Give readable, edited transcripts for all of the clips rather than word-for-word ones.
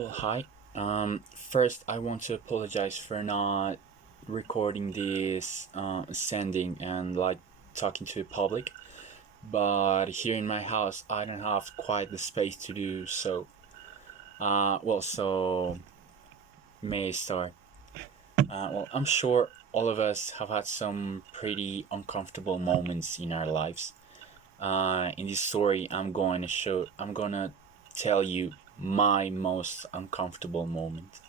Well, hi. First, I want to apologize for not recording this, sending and talking to the public. But here in my house, I don't have quite the space to do so. So may I start? I'm sure all of us have had some pretty uncomfortable moments in our lives. In this story, I'm gonna tell you my most uncomfortable moment.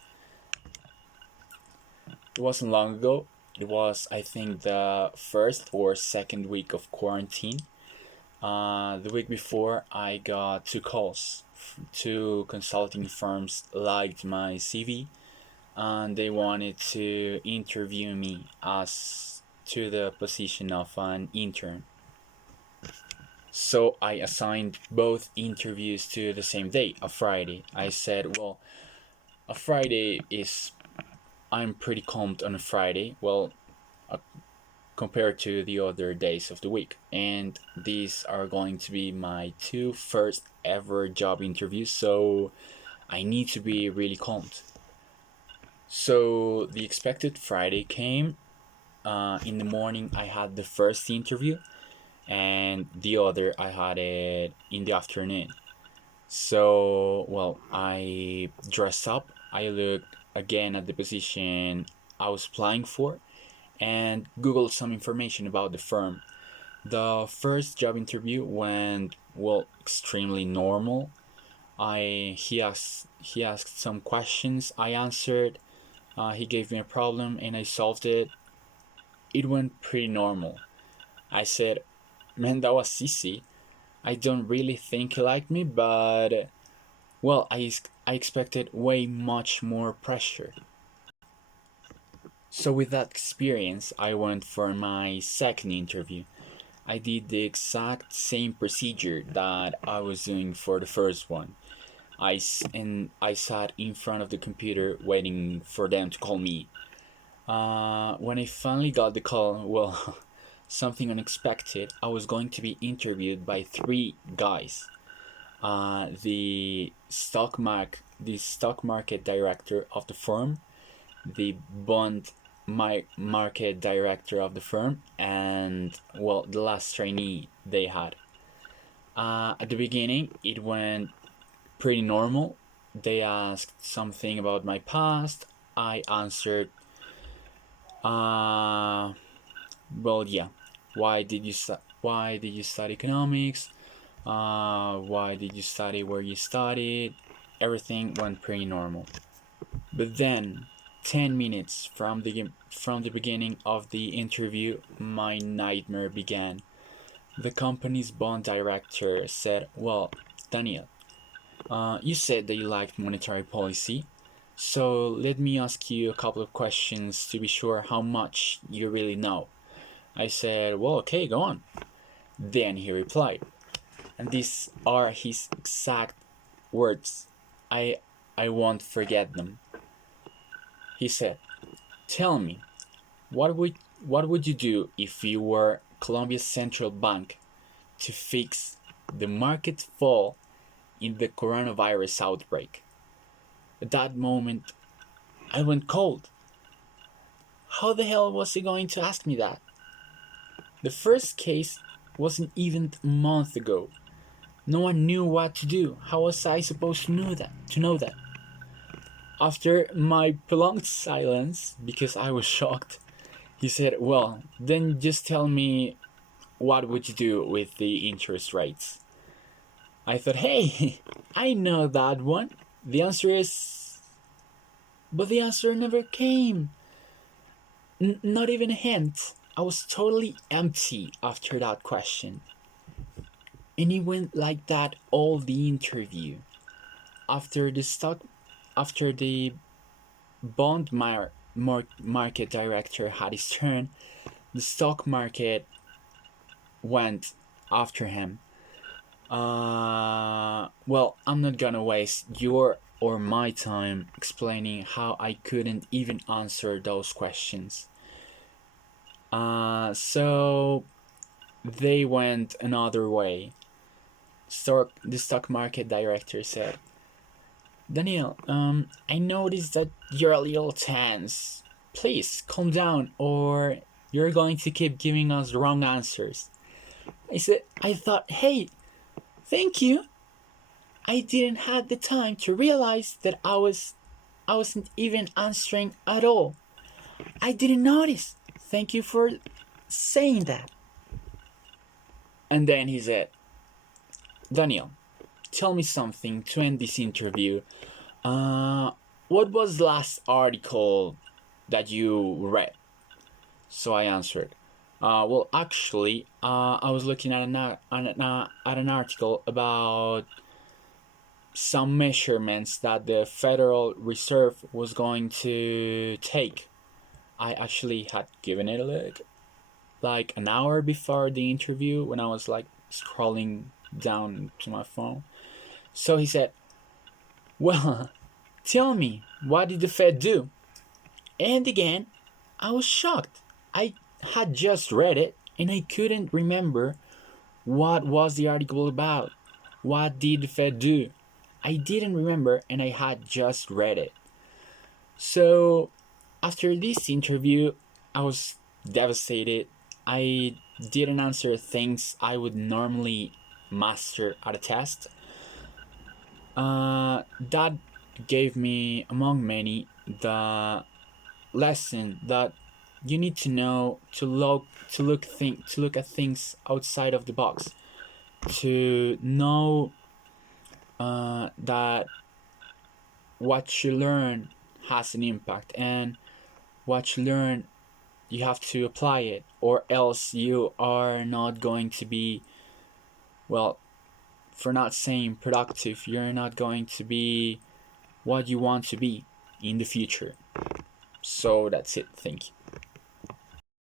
It wasn't long ago. It was, I think, the first or second week of quarantine. The week before, I got two calls. Two consulting firms liked my CV and they wanted to interview me as to the position of an intern. So I assigned both interviews to the same day, a Friday. I said, well, a Friday is I'm pretty calm on a Friday. Uh, compared to the other days of the week. And these are going to be my two first ever job interviews, so I need to be really calm. So the expected Friday came. In the morning, I had the first interview, and the other I had it in the afternoon. So, I dressed up. I looked again at the position I was applying for and Googled some information about the firm. The first job interview went extremely normal. He asked some questions. I answered. He gave me a problem and I solved it. It went pretty normal. I said, "Man, that was easy. I don't really think he liked me, but I expected way much more pressure." So with that experience, I went for my second interview. I did the exact same procedure that I was doing for the first one. I sat in front of the computer waiting for them to call me. When I finally got the call, something unexpected. I was going to be interviewed by three guys. The stock market director of the firm, the bond market director of the firm, and the last trainee they had. At the beginning, it went pretty normal. They asked something about my past. I answered, uh, yeah. Why did you study economics? Why did you study where you studied? Everything went pretty normal. But then, 10 minutes from the beginning of the interview, my nightmare began. The company's bond director said, "Well, Daniel, you said that you liked monetary policy, so let me ask you a couple of questions to be sure how much you really know." I said, "Well, okay, go on." Then he replied, and these are his exact words. I I won't forget them. He said, "Tell me, what would you do if you were Colombia Central Bank to fix the market fall in the coronavirus outbreak?" At that moment, I went cold. How the hell was he going to ask me that? The first case wasn't even a month ago. No one knew what to do. How was I supposed to know that? After my prolonged silence, because I was shocked, he said, "Well, then just tell me, what would you do with the interest rates?" I thought, hey, I know that one. The answer is. But the answer never came. Not even a hint. I was totally empty after that question. And it went like that all the interview. After the stock, after the market director had his turn, the stock market went after him. I'm not gonna waste your or my time explaining how I couldn't even answer those questions. So they went another way. The stock market director said, Daniel, I noticed that you're a little tense. Please calm down, or you're going to keep giving us the wrong answers. I thought, hey, thank you. I didn't have the time to realize that I wasn't even answering at all. I didn't notice. Thank you for saying that. And then he said, Daniel, tell me something to end this interview. What was the last article that you read? So I answered, well, actually, I was looking at an article about some measurements that the Federal Reserve was going to take. I actually had given it a look like an hour before the interview when I was like scrolling down to my phone. So he said, well, tell me, what did the Fed do? And again, I was shocked. I had just read it and I couldn't remember what was the article about. What did the Fed do? I didn't remember and I had just read it. So after this interview, I was devastated. I didn't answer things I would normally master at a test. That gave me, among many, the lesson that you need to know to look at things outside of the box, to know that what you learn has an impact, and what you learn you have to apply it, or else you are not going to be, well, for not saying productive, you're not going to be what you want to be in the future. So that's it. Thank you.